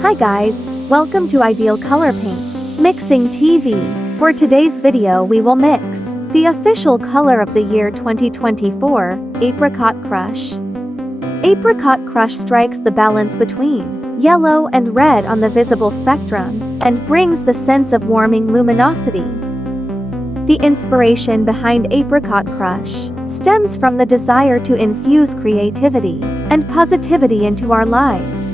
Hi guys, welcome to Ideal Color Paint Mixing TV. For today's video we will mix the official color of the year 2024, Apricot Crush. Apricot Crush strikes the balance between yellow and red on the visible spectrum, and brings the sense of warming luminosity. The inspiration behind Apricot Crush stems from the desire to infuse creativity and positivity into our lives.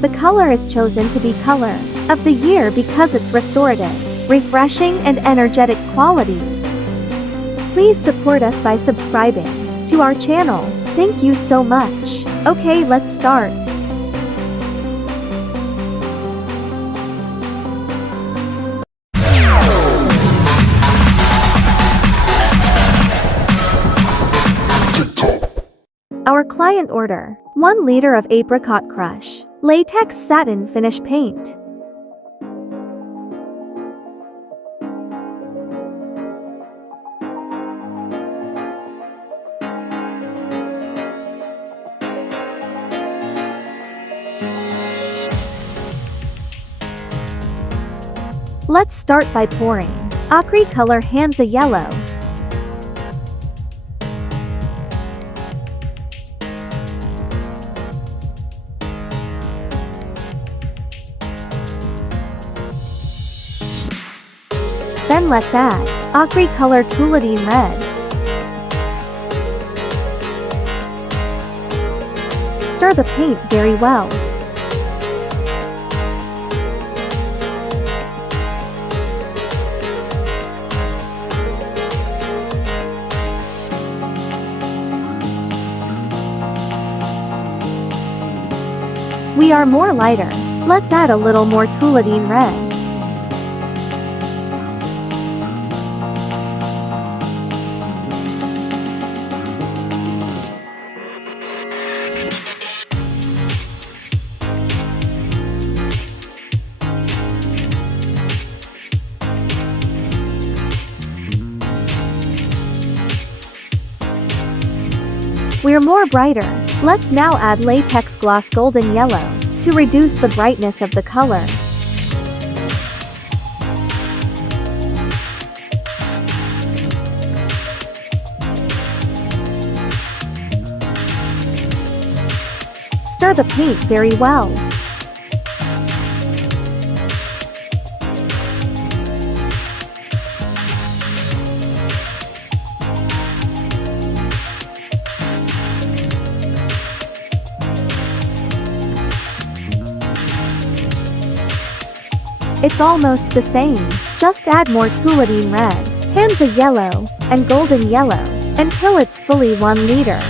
The color is chosen to be color of the year because its restorative, refreshing and energetic qualities. Please support us by subscribing to our channel. Thank you so much. Okay, let's start. Our client order: 1 liter of Apricot Crush Latex Satin Finish Paint. Let's start by pouring Acrycolor Hansa Yellow. Then let's add Acrycolor Toluidine Red. Stir the paint very well. We are more lighter. Let's add a little more Toluidine Red. We're more brighter. Let's now add Latex Gloss Golden Yellow to reduce the brightness of the color. Stir the paint very well. It's almost the same. Just add more Toluidine Red, Hansa Yellow, and Golden Yellow until it's fully 1 liter.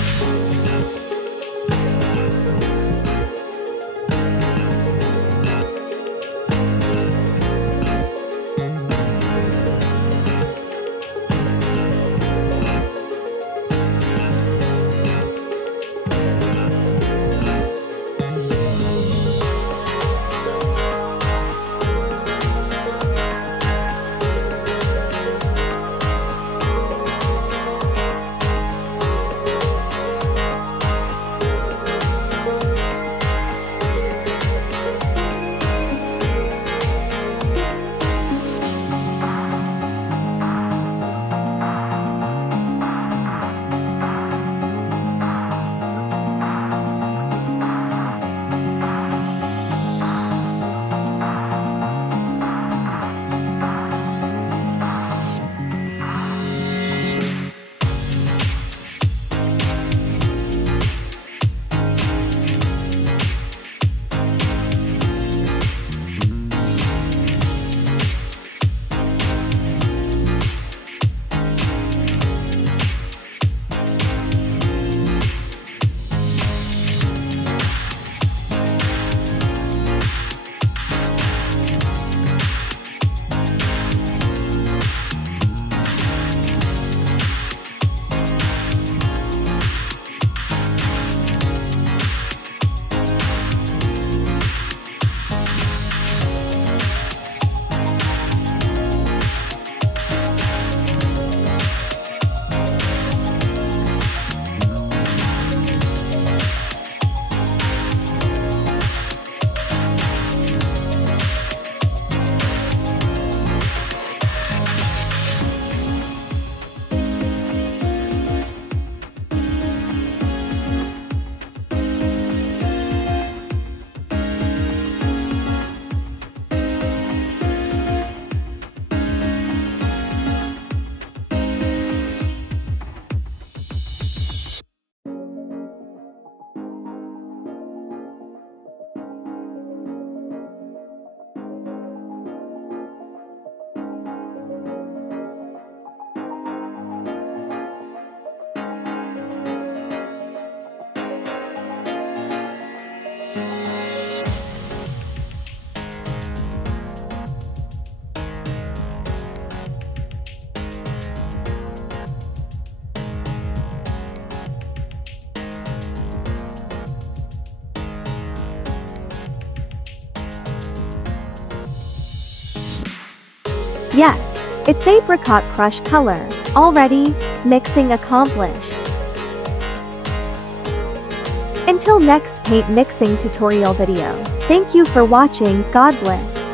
Yes, it's apricot crush color. Already, mixing accomplished. Until next paint mixing tutorial video. Thank you for watching. God bless.